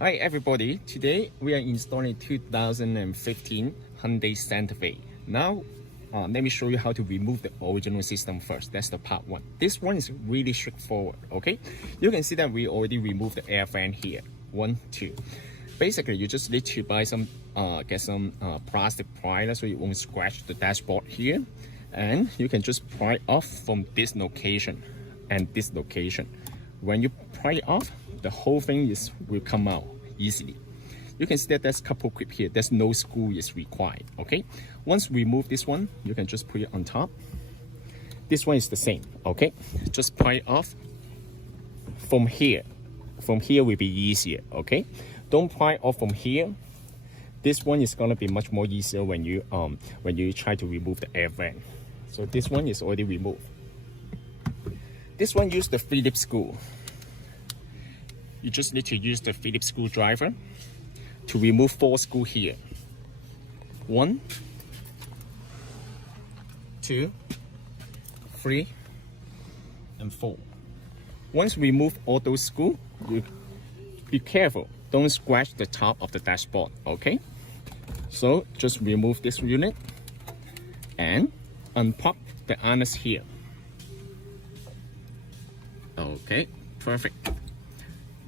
Hi everybody, today we are installing 2015 Hyundai Santa Fe. Now let me show you how to remove the original system first. That's the part one. This one is really straightforward, okay? You can see that we already removed the air fan here. 1, 2. Basically, you just need to buy some, get some plastic primer so you won't scratch the dashboard here. And you can just pry it off from this location and this location. When you pry it off, the whole thing will come out easily. You can see that there's a couple clip here. There's no screw is required, okay? Once we remove this one, you can just put it on top. This one is the same, okay? Just pry it off from here. From here will be easier, okay? Don't pry it off from here. This one is gonna be much more easier when you try to remove the air vent. So this one is already removed. This one use the Phillips screw. You just need to use the Phillips screwdriver to remove 4 screws here. 1, 2, 3, and 4. Once we remove all those screws, you be careful. Don't scratch the top of the dashboard, okay? So just remove this unit and unplug the harness here. Okay, perfect.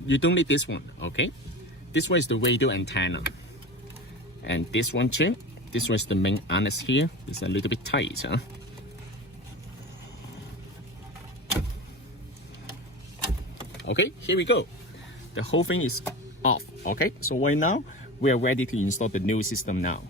You don't need this one, okay? This one is the radio antenna. And this one too. This one is the main harness here. It's a little bit tight, huh? Okay, here we go. The whole thing is off, okay? So right now, we are ready to install the new system now.